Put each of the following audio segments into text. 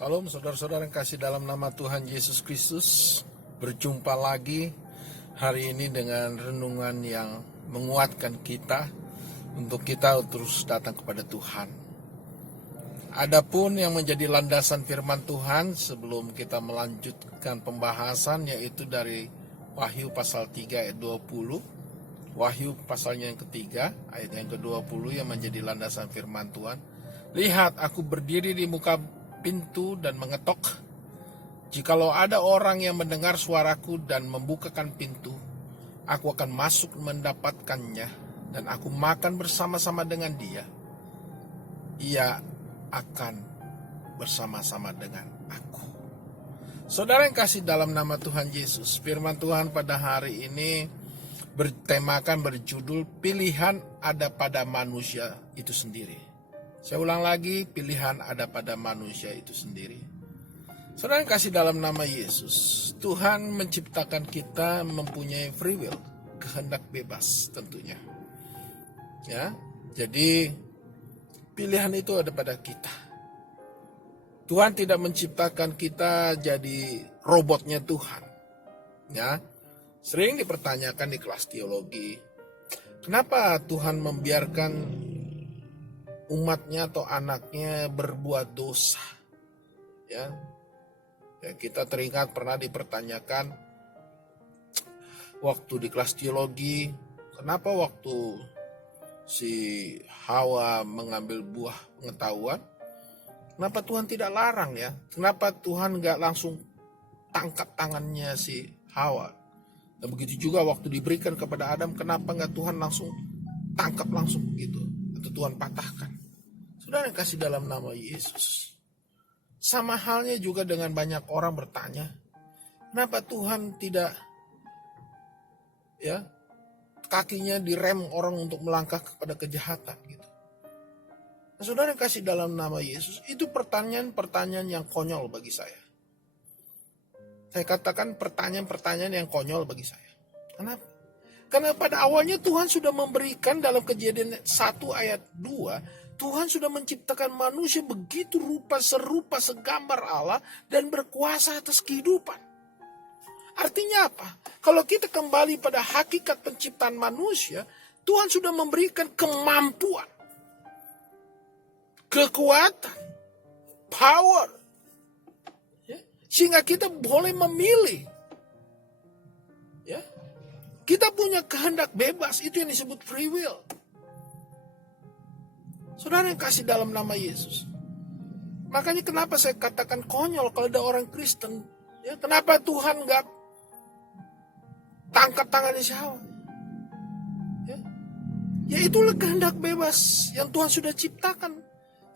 Salam saudara-saudara yang kasih dalam nama Tuhan Yesus Kristus. Berjumpa lagi hari ini dengan renungan yang menguatkan kita untuk kita terus datang kepada Tuhan. Adapun yang menjadi landasan firman Tuhan sebelum kita melanjutkan pembahasan, yaitu dari Wahyu pasal 3 ayat 20. Wahyu pasalnya yang ketiga ayat yang ke-20 yang menjadi landasan firman Tuhan. Lihat, aku berdiri di muka pintu dan mengetok. Jikalau ada orang yang mendengar suaraku dan membukakan pintu, aku akan masuk mendapatkannya dan aku makan bersama-sama dengan dia. Ia akan bersama-sama dengan aku. Saudara yang kasih dalam nama Tuhan Yesus, firman Tuhan pada hari ini berjudul pilihan ada pada manusia itu sendiri. Saya ulang lagi, pilihan ada pada manusia itu sendiri. Saudara yang kasih dalam nama Yesus, Tuhan menciptakan kita mempunyai free will, kehendak bebas tentunya. Ya, jadi pilihan itu ada pada kita. Tuhan tidak menciptakan kita jadi robotnya Tuhan. Ya, sering dipertanyakan di kelas teologi, kenapa Tuhan membiarkan umatnya atau anaknya berbuat dosa. Ya, kita teringat pernah dipertanyakan waktu di kelas teologi, kenapa waktu si Hawa mengambil buah pengetahuan, kenapa Tuhan tidak larang ya? Kenapa Tuhan gak langsung tangkap tangannya si Hawa? Dan begitu juga waktu diberikan kepada Adam, kenapa gak Tuhan langsung tangkap langsung gitu? Atau Tuhan patahkan? Saudara yang kasih dalam nama Yesus, sama halnya juga dengan banyak orang bertanya, kenapa Tuhan tidak kakinya direm orang untuk melangkah kepada kejahatan gitu. Nah, saudara yang kasih dalam nama Yesus, itu pertanyaan-pertanyaan yang konyol bagi saya. Saya katakan pertanyaan-pertanyaan yang konyol bagi saya. Kenapa? Karena pada awalnya Tuhan sudah memberikan dalam Kejadian 1 ayat 2, Tuhan sudah menciptakan manusia begitu rupa serupa segambar Allah dan berkuasa atas kehidupan. Artinya apa? Kalau kita kembali pada hakikat penciptaan manusia, Tuhan sudah memberikan kemampuan, kekuatan, power, sehingga kita boleh memilih. Kita punya kehendak bebas, itu yang disebut free will. Saudara yang kasih dalam nama Yesus. Makanya kenapa saya katakan konyol kalau ada orang Kristen. Ya, kenapa Tuhan gak tangkap tangannya Hawa? Ya itulah kehendak bebas yang Tuhan sudah ciptakan.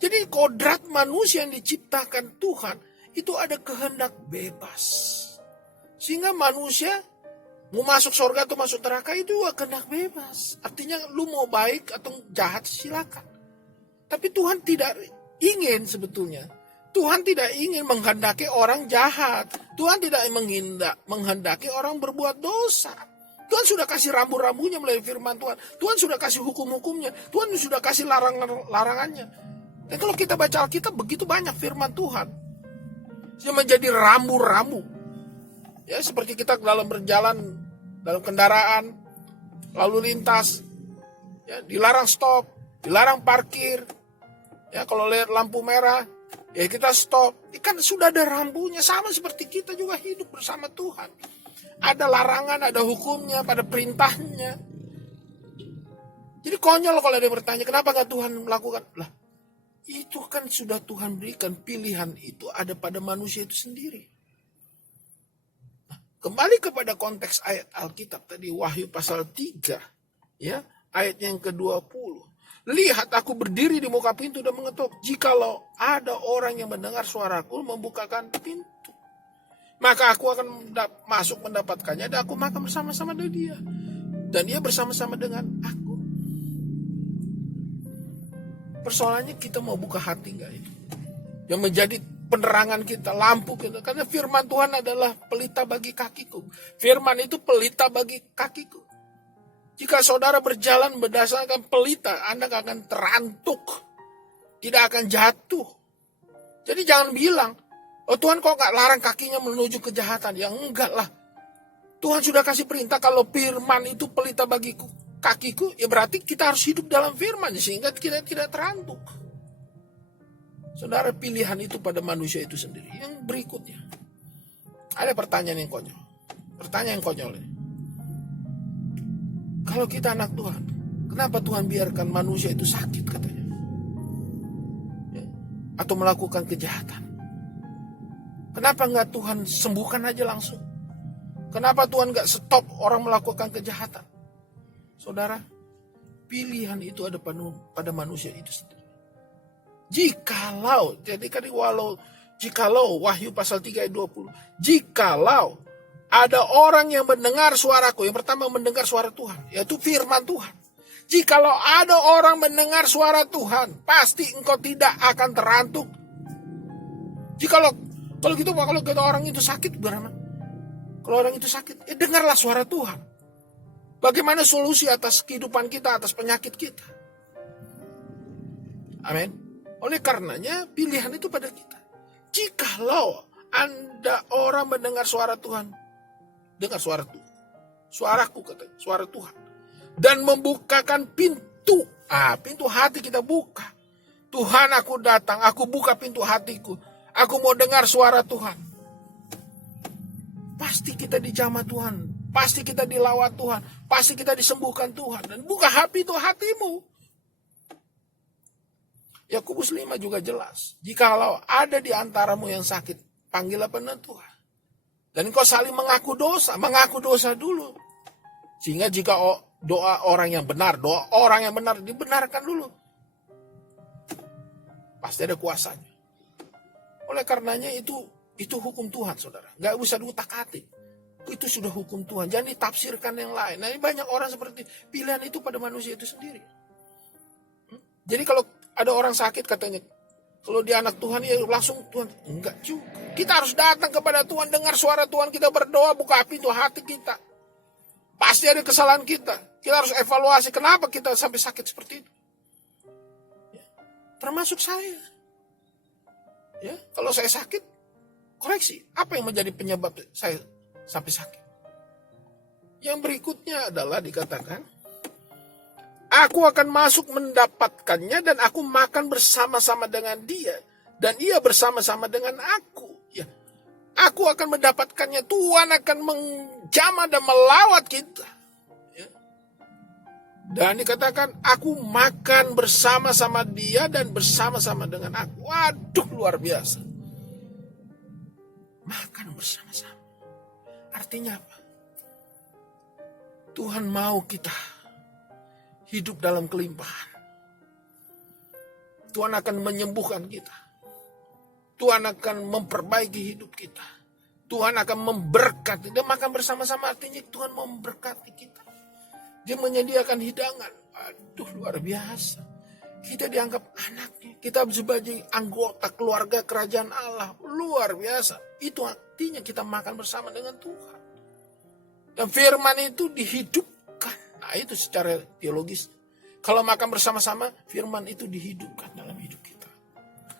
Jadi kodrat manusia yang diciptakan Tuhan, itu ada kehendak bebas. Sehingga manusia mau masuk surga atau masuk neraka itu kehendak bebas. Artinya lu mau baik atau jahat silakan. Tapi Tuhan tidak ingin sebetulnya. Tuhan tidak ingin menghendaki orang jahat. Tuhan tidak menghendaki orang berbuat dosa. Tuhan sudah kasih rambu-rambunya melalui firman Tuhan. Tuhan sudah kasih hukum-hukumnya. Tuhan sudah kasih larangannya. Dan kalau kita baca Alkitab, begitu banyak firman Tuhan yang menjadi rambu-rambu. Ya, seperti kita dalam berjalan dalam kendaraan, lalu lintas, ya, dilarang stop, dilarang parkir. Ya, kalau lihat lampu merah, ya kita stop. Kan sudah ada rambunya, sama seperti kita juga hidup bersama Tuhan. Ada larangan, ada hukumnya, pada perintahnya. Jadi konyol kalau ada yang bertanya, kenapa gak Tuhan melakukan? Lah, itu kan sudah Tuhan berikan, pilihan itu ada pada manusia itu sendiri. Nah, kembali kepada konteks ayat Alkitab tadi, Wahyu pasal 3, ya, ayat yang ke-20. Lihat, aku berdiri di muka pintu dan mengetuk. Jikalau ada orang yang mendengar suaraku membukakan pintu, maka aku akan masuk mendapatkannya dan aku makan bersama-sama dengan dia. Dan dia bersama-sama dengan aku. Persoalannya kita mau buka hati gak itu? Yang menjadi penerangan kita, lampu kita. Karena firman Tuhan adalah pelita bagi kakiku. Firman itu pelita bagi kakiku. Jika saudara berjalan berdasarkan pelita, Anda akan terantuk. Tidak akan jatuh. Jadi jangan bilang, Oh Tuhan kok gak larang kakinya menuju kejahatan? Ya enggak lah. Tuhan sudah kasih perintah kalau firman itu pelita bagiku, kakiku, ya berarti kita harus hidup dalam firman sehingga kita tidak terantuk. Saudara, pilihan itu pada manusia itu sendiri. Yang berikutnya, ada pertanyaan yang konyol. Pertanyaan yang konyol ini. Kalau kita anak Tuhan, kenapa Tuhan biarkan manusia itu sakit katanya? Ya. Atau melakukan kejahatan? Kenapa enggak Tuhan sembuhkan aja langsung? Kenapa Tuhan enggak stop orang melakukan kejahatan? Saudara, pilihan itu ada pada manusia itu sendiri. Jikalau, jadi kan jikalau Wahyu pasal 3 ayat 20, jikalau ada orang yang mendengar suaraku, yang pertama mendengar suara Tuhan, yaitu firman Tuhan. Jikalau ada orang mendengar suara Tuhan, pasti engkau tidak akan terantuk. Kalau gitu, kalau orang itu sakit, bagaimana? Kalau orang itu sakit, dengarlah suara Tuhan. Bagaimana solusi atas kehidupan kita, atas penyakit kita. Amin. Oleh karenanya, pilihan itu pada kita. Jikalau Anda orang mendengar suara Tuhan, dengar suara Tuhan. Suaraku katanya, suara Tuhan. Dan membukakan pintu. Pintu hati kita buka. Tuhan, aku datang, aku buka pintu hatiku. Aku mau dengar suara Tuhan. Pasti kita dijamah Tuhan. Pasti kita dilawat Tuhan. Pasti kita disembuhkan Tuhan. Dan buka hati itu hatimu. Yakobus 5 juga jelas. Jikalau ada di antaramu yang sakit, panggillah Tuhan. Dan kau saling mengaku dosa dulu. Sehingga jika doa orang yang benar dibenarkan dulu. Pasti ada kuasanya. Oleh karenanya itu hukum Tuhan, saudara. Gak usah diutak-atik. Itu sudah hukum Tuhan. Jangan ditafsirkan yang lain. Nah, ini banyak orang seperti pilihan itu pada manusia itu sendiri. Jadi kalau ada orang sakit katanya, kalau dia anak Tuhan ya langsung Tuhan. Enggak juga. Kita harus datang kepada Tuhan, dengar suara Tuhan, kita berdoa, buka pintu hati kita. Pasti ada kesalahan kita. Kita harus evaluasi kenapa kita sampai sakit seperti itu. Ya. Termasuk saya. Ya, kalau saya sakit, koreksi. Apa yang menjadi penyebab saya sampai sakit? Yang berikutnya adalah dikatakan, aku akan masuk mendapatkannya dan aku makan bersama-sama dengan dia. Dan ia bersama-sama dengan aku. Ya, aku akan mendapatkannya. Tuhan akan menjamah dan melawat kita. Ya. Dan dikatakan, aku makan bersama-sama dia dan bersama-sama dengan aku. Waduh, luar biasa. Makan bersama-sama. Artinya apa? Tuhan mau kita hidup dalam kelimpahan. Tuhan akan menyembuhkan kita. Tuhan akan memperbaiki hidup kita. Tuhan akan memberkati. Dia makan bersama-sama artinya Tuhan mau memberkati kita. Dia menyediakan hidangan. Aduh, luar biasa. Kita dianggap anaknya. Kita sebagai anggota keluarga kerajaan Allah. Luar biasa. Itu artinya kita makan bersama dengan Tuhan. Dan firman itu dihidupkan. Nah, itu secara teologis. Kalau makan bersama-sama, firman itu dihidupkan dalam hidup kita.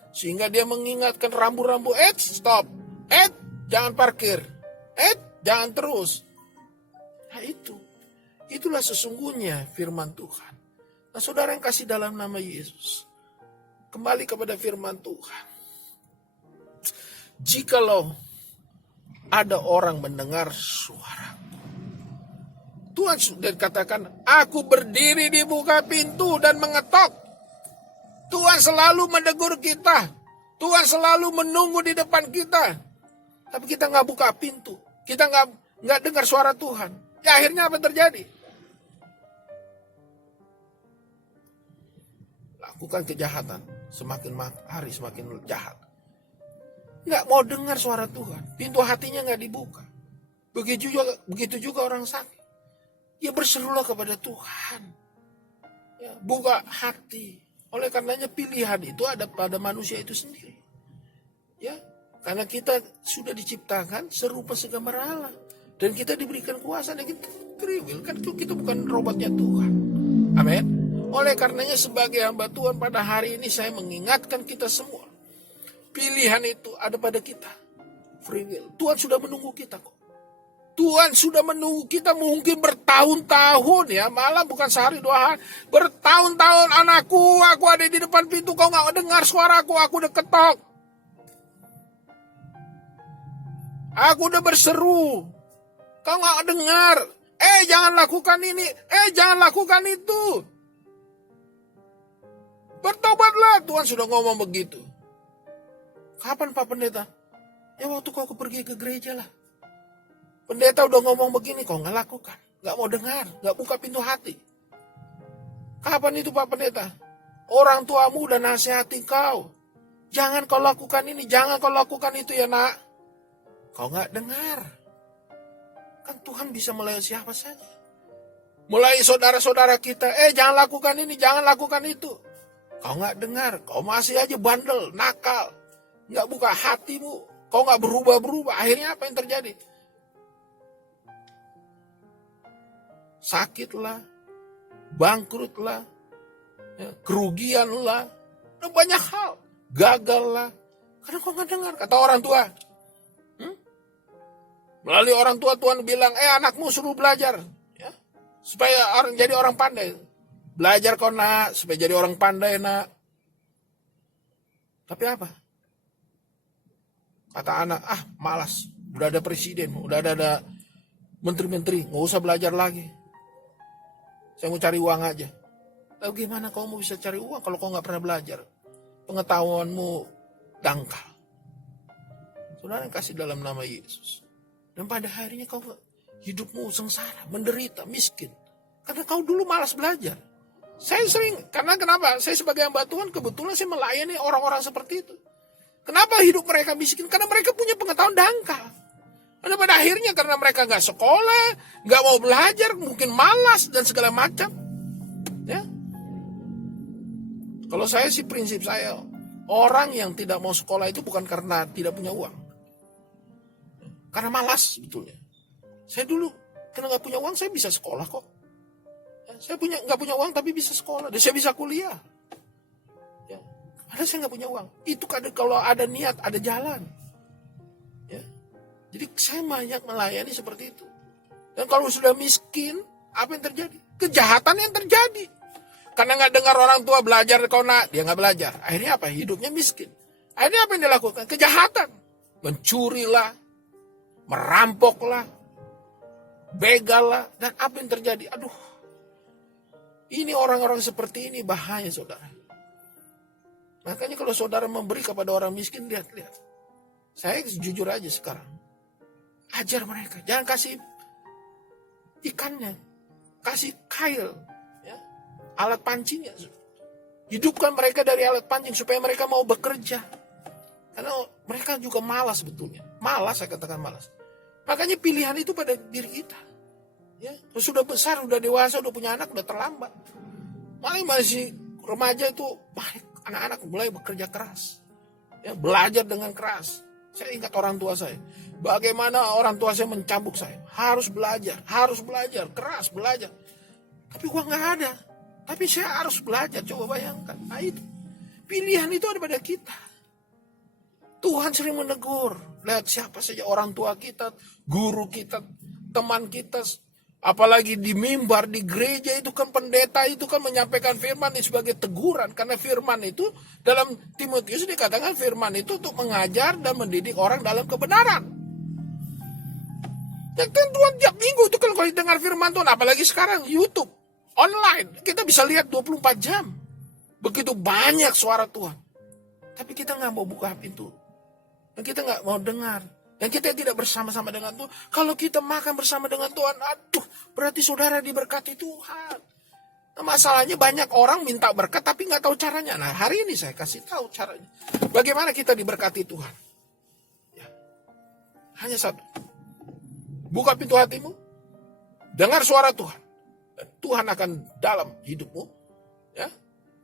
Sehingga dia mengingatkan rambu-rambu. Stop. Jangan parkir. Jangan terus. Nah, itulah sesungguhnya firman Tuhan. Nah, saudara yang kasih dalam nama Yesus, kembali kepada firman Tuhan. Jikalau ada orang mendengar suara, Tuhan sudah katakan, aku berdiri di buka pintu dan mengetok. Tuhan selalu menegur kita. Tuhan selalu menunggu di depan kita. Tapi kita nggak buka pintu. Kita nggak dengar suara Tuhan. Ya akhirnya apa terjadi? Lakukan kejahatan. Semakin hari semakin jahat. Nggak mau dengar suara Tuhan. Pintu hatinya nggak dibuka. Begitu juga orang sakit. Ya berserulah kepada Tuhan. Ya, buka hati. Oleh karenanya pilihan itu ada pada manusia itu sendiri. Ya, karena kita sudah diciptakan serupa segambar Allah. Dan kita diberikan kuasa dan kita kriwil. Kan kita bukan robotnya Tuhan. Amin. Oleh karenanya sebagai hamba Tuhan pada hari ini saya mengingatkan kita semua. Pilihan itu ada pada kita. Free will. Tuhan sudah menunggu kita kok. Tuhan sudah menunggu kita mungkin bertahun-tahun ya. Malah bukan sehari 2 hari. Bertahun-tahun anakku, aku ada di depan pintu. Kau gak dengar suaraku, aku udah ketok. Aku udah berseru. Kau gak dengar. Jangan lakukan ini. Jangan lakukan itu. Bertobatlah. Tuhan sudah ngomong begitu. Kapan Pak Pendeta? Ya waktu kau pergi ke gereja lah. Pendeta udah ngomong begini, kau gak lakukan. Gak mau dengar, gak buka pintu hati. Kapan itu Pak Pendeta? Orang tuamu udah nasihati kau. Jangan kau lakukan ini, jangan kau lakukan itu ya nak. Kau gak dengar. Kan Tuhan bisa melayani siapa saja. Mulai saudara-saudara kita, jangan lakukan ini, jangan lakukan itu. Kau gak dengar, kau masih aja bandel, nakal. Gak buka hatimu, kau gak berubah-berubah. Akhirnya apa yang terjadi? Sakitlah, bangkrutlah, ya, kerugianlah, banyak hal, gagallah. Karena kau gak dengar kata orang tua. Melalui orang tua Tuhan bilang, anakmu suruh belajar, ya, supaya jadi orang pandai. Belajar kau nak, supaya jadi orang pandai nak. Tapi apa? Kata anak, malas, udah ada presiden, udah ada menteri-menteri, gak usah belajar lagi. Saya mau cari uang aja. Lalu gimana kau mau bisa cari uang kalau kau gak pernah belajar? Pengetahuanmu dangkal. Saudara kasih dalam nama Yesus. Dan pada akhirnya kau hidupmu sengsara, menderita, miskin. Karena kau dulu malas belajar. Saya sering, karena kenapa? Saya sebagai hamba Tuhan kebetulan saya melayani orang-orang seperti itu. Kenapa hidup mereka miskin? Karena mereka punya pengetahuan dangkal. Karena pada akhirnya karena mereka gak sekolah, gak mau belajar, mungkin malas dan segala macam. Ya. Kalau saya sih prinsip saya, orang yang tidak mau sekolah itu bukan karena tidak punya uang. Karena malas sebetulnya. Saya dulu karena gak punya uang, saya bisa sekolah kok. Ya, saya gak punya uang tapi bisa sekolah, dan saya bisa kuliah. Ya. Padahal saya gak punya uang. Itu kalau ada niat, ada jalan. Ya. Jadi saya banyak melayani seperti itu. Dan kalau sudah miskin, apa yang terjadi? Kejahatan yang terjadi. Karena gak dengar orang tua belajar, dia gak belajar. Akhirnya apa? Hidupnya miskin. Akhirnya apa yang dilakukan? Kejahatan. Mencurilah, merampoklah, begal lah. Dan apa yang terjadi? Aduh, ini orang-orang seperti ini bahaya saudara. Makanya kalau saudara memberi kepada orang miskin, lihat-lihat. Saya jujur aja sekarang. Ajar mereka, jangan kasih ikannya, kasih kail, ya, alat pancingnya. Hidupkan mereka dari alat pancing supaya mereka mau bekerja. Karena mereka juga malas sebetulnya. Malas, saya katakan malas. Makanya pilihan itu pada diri kita. Ya, sudah besar, sudah dewasa, sudah punya anak, sudah terlambat. Malah masih remaja itu baik, anak-anak mulai bekerja keras. Ya, belajar dengan keras. Saya ingat orang tua saya. Bagaimana orang tua saya mencambuk saya. Harus belajar, keras belajar. Tapi uang gak ada. Tapi saya harus belajar, coba bayangkan. Nah itu, pilihan itu ada pada kita. Tuhan sering menegur. Lihat siapa saja orang tua kita, guru kita, teman kita. Apalagi di mimbar, di gereja itu kan pendeta itu kan menyampaikan firman ini sebagai teguran. Karena firman itu dalam Timotius dikatakan firman itu untuk mengajar dan mendidik orang dalam kebenaran. Ya kan Tuhan tiap minggu itu kalau dengar firman Tuhan. Apalagi sekarang YouTube, online. Kita bisa lihat 24 jam. Begitu banyak suara Tuhan. Tapi kita gak mau buka pintu. Dan kita gak mau dengar. Dan kita tidak bersama-sama dengan Tuhan. Kalau kita makan bersama dengan Tuhan, aduh, berarti saudara diberkati Tuhan. Nah, masalahnya banyak orang minta berkat tapi gak tahu caranya. Nah hari ini saya kasih tahu caranya. Bagaimana kita diberkati Tuhan. Ya. Hanya satu. Buka pintu hatimu. Dengar suara Tuhan. Dan Tuhan akan dalam hidupmu. Ya.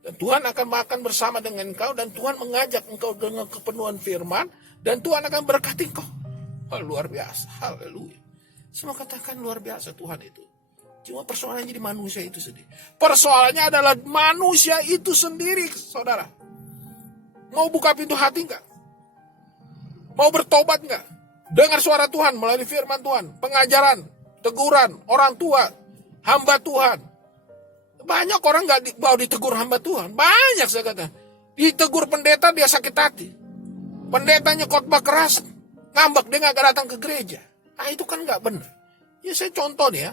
Dan Tuhan akan makan bersama dengan engkau. Dan Tuhan mengajak engkau dengan kepenuhan firman. Dan Tuhan akan berkati engkau. Oh, luar biasa. Haleluya. Semua katakan luar biasa Tuhan itu. Cuma persoalannya di manusia itu sendiri. Persoalannya adalah manusia itu sendiri, saudara. Mau buka pintu hati enggak? Mau bertobat nggak? Dengar suara Tuhan melalui firman Tuhan, pengajaran, teguran, orang tua, hamba Tuhan. Banyak orang nggak mau ditegur hamba Tuhan. Banyak saya kata. Ditegur pendeta dia sakit hati. Pendetanya khotbah keras, ngambek dia nggak datang ke gereja. Nah itu kan nggak benar. Ya saya contoh nih ya.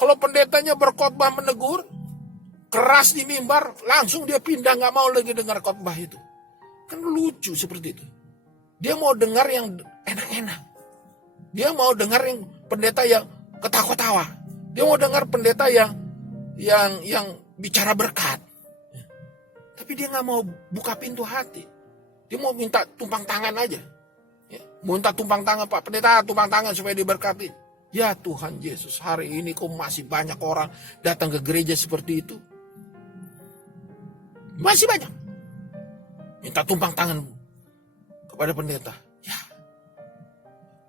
Kalau pendetanya berkhotbah menegur, keras di mimbar, langsung dia pindah nggak mau lagi dengar khotbah itu. Kan lucu seperti itu. Dia mau dengar yang enak-enak. Dia mau dengar yang pendeta yang ketawa-ketawa. Dia mau dengar pendeta yang bicara berkat. Tapi dia nggak mau buka pintu hati. Dia mau minta tumpang tangan aja. Ya, mau minta tumpang tangan, Pak Pendeta, tumpang tangan supaya diberkati. Ya Tuhan Yesus, hari ini kok masih banyak orang datang ke gereja seperti itu. Masih banyak. Minta tumpang tangan kepada pendeta. Ya.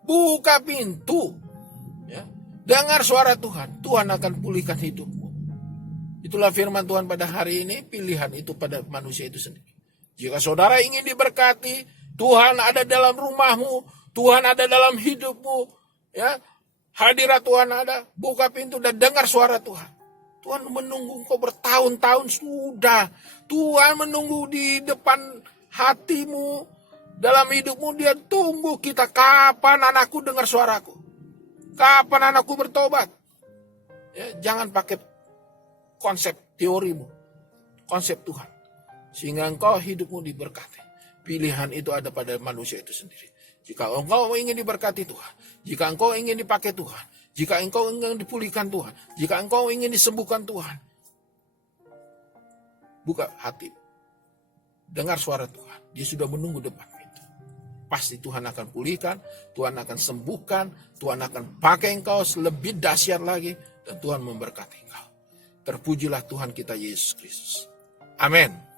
Buka pintu. Ya. Dengar suara Tuhan. Tuhan akan pulihkan hidupmu. Itulah firman Tuhan pada hari ini. Pilihan itu pada manusia itu sendiri. Jika saudara ingin diberkati, Tuhan ada dalam rumahmu, Tuhan ada dalam hidupmu, ya, hadirat Tuhan ada, buka pintu dan dengar suara Tuhan. Tuhan menunggu kau bertahun-tahun sudah. Tuhan menunggu di depan hatimu, dalam hidupmu dia tunggu kita. Kapan anakku dengar suaraku? Kapan anakku bertobat? Ya, jangan pakai konsep teorimu, konsep Tuhan. Sehingga engkau hidupmu diberkati. Pilihan itu ada pada manusia itu sendiri. Jika engkau ingin diberkati Tuhan, jika engkau ingin dipakai Tuhan, jika engkau ingin dipulihkan Tuhan, jika engkau ingin disembuhkan Tuhan, buka hati. Dengar suara Tuhan. Dia sudah menunggu depan pintu. Pasti Tuhan akan pulihkan, Tuhan akan sembuhkan, Tuhan akan pakai engkau lebih dahsyat lagi, dan Tuhan memberkati engkau. Terpujilah Tuhan kita Yesus Kristus. Amin.